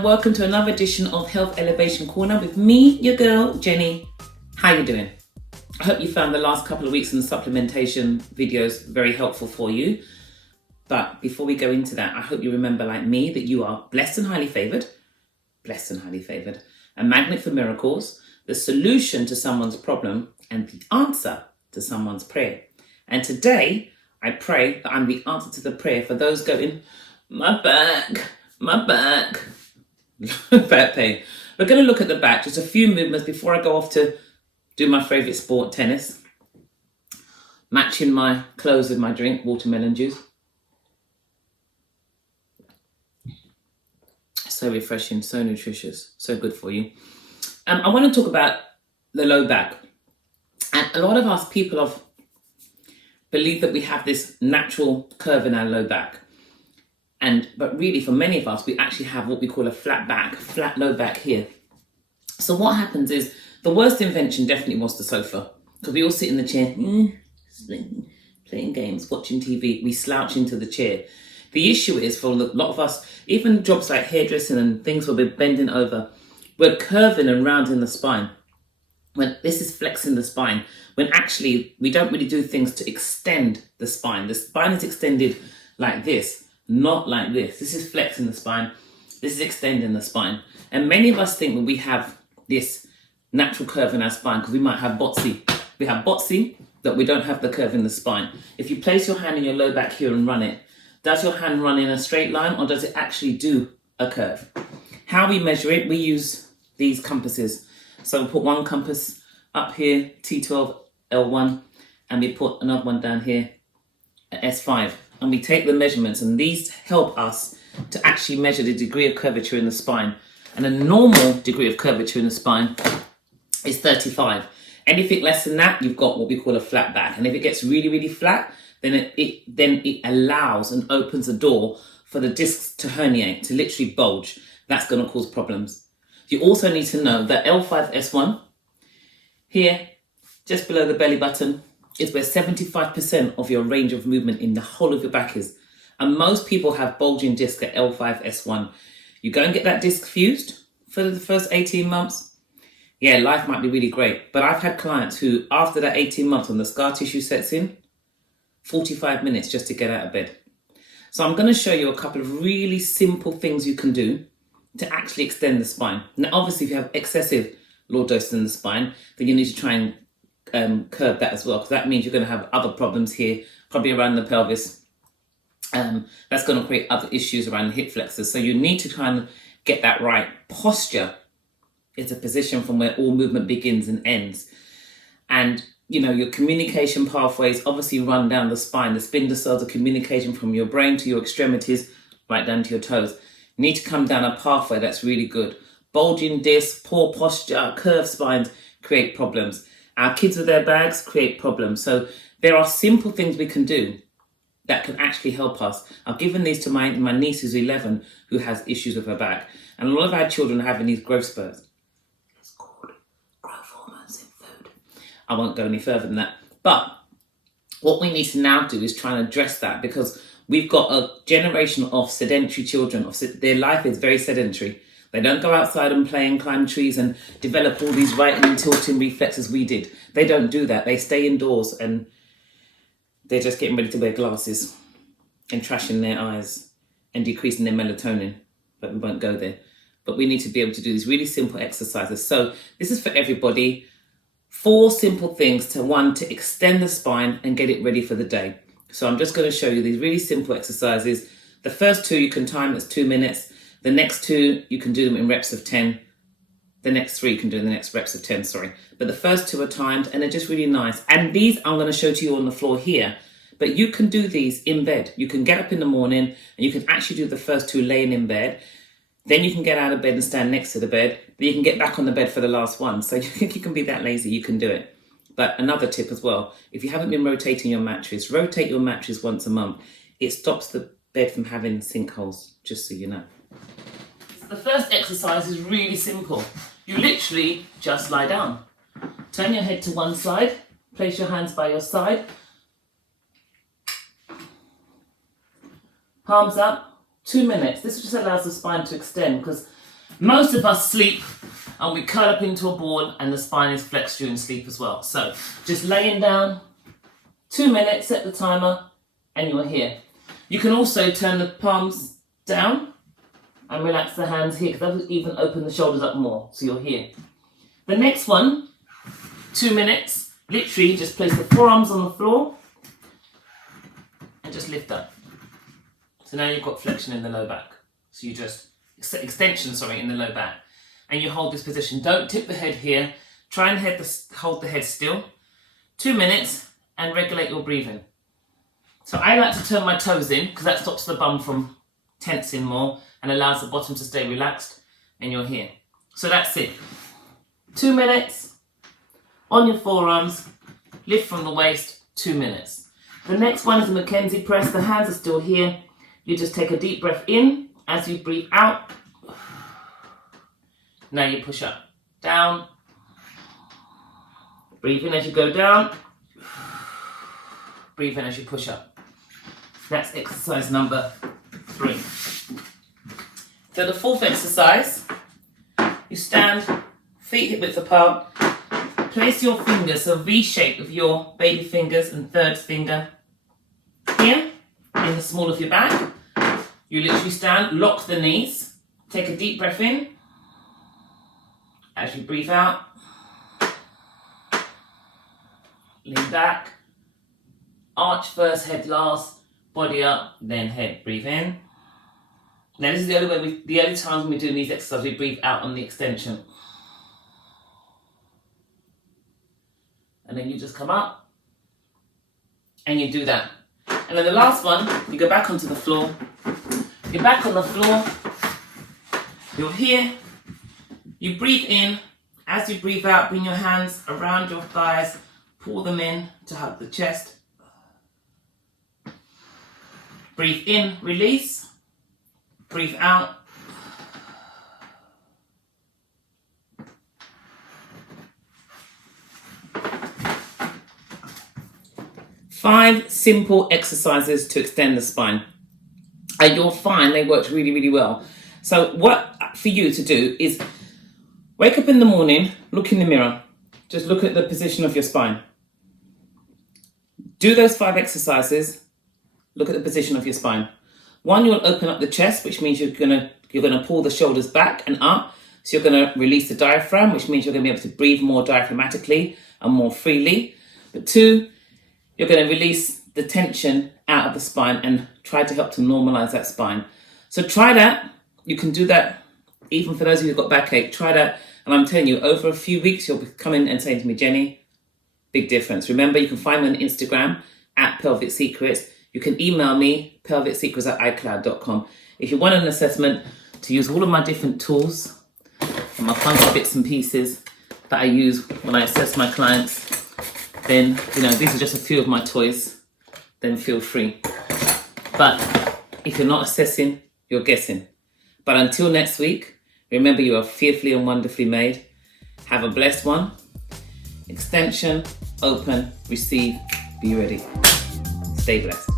and welcome to another edition of Health Elevation Corner with me, your girl, Jenny. How you doing? I hope you found the last couple of weeks in the supplementation videos very helpful for you. But before we go into that, I hope you remember, like me, that you are blessed and highly favored, a magnet for miracles, the solution to someone's problem, and the answer to someone's prayer. And today, I pray that I'm the answer to the prayer for those going, my back, back pain. We're going to look at the back, just a few movements before I go off to do my favourite sport, tennis. Matching my clothes with my drink, watermelon juice. So refreshing, so nutritious, so good for you. I want to talk about the low back. And a lot of us people believe that we have this natural curve in our low back. But really, for many of us, we actually have what we call a flat low back here. So what happens is, the worst invention definitely was the sofa. Because we all sit in the chair, playing games, watching TV, we slouch into the chair. The issue is, for a lot of us, even jobs like hairdressing and things where we're bending over, we're curving and rounding the spine. When this is flexing the spine, when actually we don't really do things to extend the spine. The spine is extended like this, not like this. This is flexing the spine. This is extending the spine. And many of us think that we have this natural curve in our spine because we might have botsy. We have botsy, that we don't have the curve in the spine. If you place your hand in your low back here and run it, does your hand run in a straight line or does it actually do a curve? How we measure it, we use these compasses. So we put one compass up here, T12, L1, and we put another one down here at S5. And we take the measurements, and these help us to actually measure the degree of curvature in the spine. And a normal degree of curvature in the spine is 35. Anything less than that, you've got what we call a flat back. And if it gets really, really flat, then it allows and opens the door for the discs to herniate, to literally bulge. That's going to cause problems. You also need to know that L5S1, here, just below the belly button, is where 75% of your range of movement in the whole of your back is. And most people have bulging disc at L5S1. You go and get that disc fused for the first 18 months. Yeah, life might be really great. But I've had clients who, after that 18 months, when the scar tissue sets in, 45 minutes just to get out of bed. So I'm going to show you a couple of really simple things you can do to actually extend the spine. Now, obviously, if you have excessive lordosis in the spine, then you need to try and curb that as well, because that means you're going to have other problems here, probably around the pelvis. That's going to create other issues around the hip flexors. So you need to kind of get that right. Posture is a position from where all movement begins and ends. And your communication pathways obviously run down the spine. The spindle cells of communication from your brain to your extremities, right down to your toes. You need to come down a pathway that's really good. Bulging discs, poor posture, curved spines create problems. Our kids with their bags create problems. So there are simple things we can do that can actually help us. I've given these to my niece who's 11, who has issues with her back. And a lot of our children are having these growth spurts. It's called growth hormones in food. I won't go any further than that. But what we need to now do is try and address that, because we've got a generation of sedentary children. Their life is very sedentary. They don't go outside and play and climb trees and develop all these right and tilting reflexes we did. They don't do that. They stay indoors and they're just getting ready to wear glasses and trashing their eyes and decreasing their melatonin. But we won't go there. But we need to be able to do these really simple exercises. So this is for everybody. 4 simple things to extend the spine and get it ready for the day. So I'm just going to show you these really simple exercises. The first 2 you can time, that's 2 minutes. The next 2, you can do them in reps of 10. The next 3 you can do in the next reps of 10, sorry. But the first 2 are timed and they're just really nice. And these I'm going to show to you on the floor here. But you can do these in bed. You can get up in the morning and you can actually do the first 2 laying in bed. Then you can get out of bed and stand next to the bed. Then you can get back on the bed for the last one. So you can be that lazy, you can do it. But another tip as well, if you haven't been rotating your mattress, rotate your mattress once a month. It stops the bed from having sinkholes, just so you know. The first exercise is really simple. You literally just lie down. Turn your head to one side, place your hands by your side. Palms up, 2 minutes. This just allows the spine to extend, because Most of us sleep and we curl up into a ball and the spine is flexed during sleep as well. So just laying down, 2 minutes, set the timer, and you're here. You can also turn the palms down and relax the hands here, because that will even open the shoulders up more, so you're here. The next one, 2 minutes, literally just place the forearms on the floor and just lift up. So now you've got flexion in the low back. So you just, extension, in the low back. And you hold this position. Don't tip the head here. Try and hold the head still. 2 minutes and regulate your breathing. So I like to turn my toes in because that stops the bum from tensing more and allows the bottom to stay relaxed, and you're here. So that's it. 2 minutes on your forearms, lift from the waist, 2 minutes. The next one is a Mackenzie press. The hands are still here. You just take a deep breath in as you breathe out. Now you push up, down. Breathe in as you go down. Breathe in as you push up. That's exercise number 3. So the fourth exercise, you stand, feet hip width apart, place your fingers, so V shape of your baby fingers and third finger here in the small of your back. You literally stand, lock the knees, take a deep breath in. As you breathe out, lean back, arch first, head last, body up, then head. Breathe in. Now this is the only times when we're doing these exercises, we breathe out on the extension. And then you just come up and you do that. And then the last one, you go back onto the floor. You're back on the floor. You're here. You breathe in. As you breathe out, bring your hands around your thighs, pull them in to hug the chest. Breathe in, release. Breathe out. Five simple exercises to extend the spine. And you'll find they work really, really well. So what for you to do is wake up in the morning, look in the mirror. Just look at the position of your spine. Do those 5 exercises. Look at the position of your spine. 1, you'll open up the chest, which means you're gonna pull the shoulders back and up. So you're gonna release the diaphragm, which means you're gonna be able to breathe more diaphragmatically and more freely. But 2, you're gonna release the tension out of the spine and try to help to normalize that spine. So try that. You can do that even for those of you who've got backache. Try that. And I'm telling you, over a few weeks, you'll be coming and saying to me, Jenny, big difference. Remember, you can find me on Instagram at Pelvic Secrets. You can email me, pelvicsecrets@icloud.com. If you want an assessment to use all of my different tools and my funky bits and pieces that I use when I assess my clients, then, these are just a few of my toys, then feel free. But if you're not assessing, you're guessing. But until next week, remember you are fearfully and wonderfully made. Have a blessed one. Extension, open, receive, be ready. Stay blessed.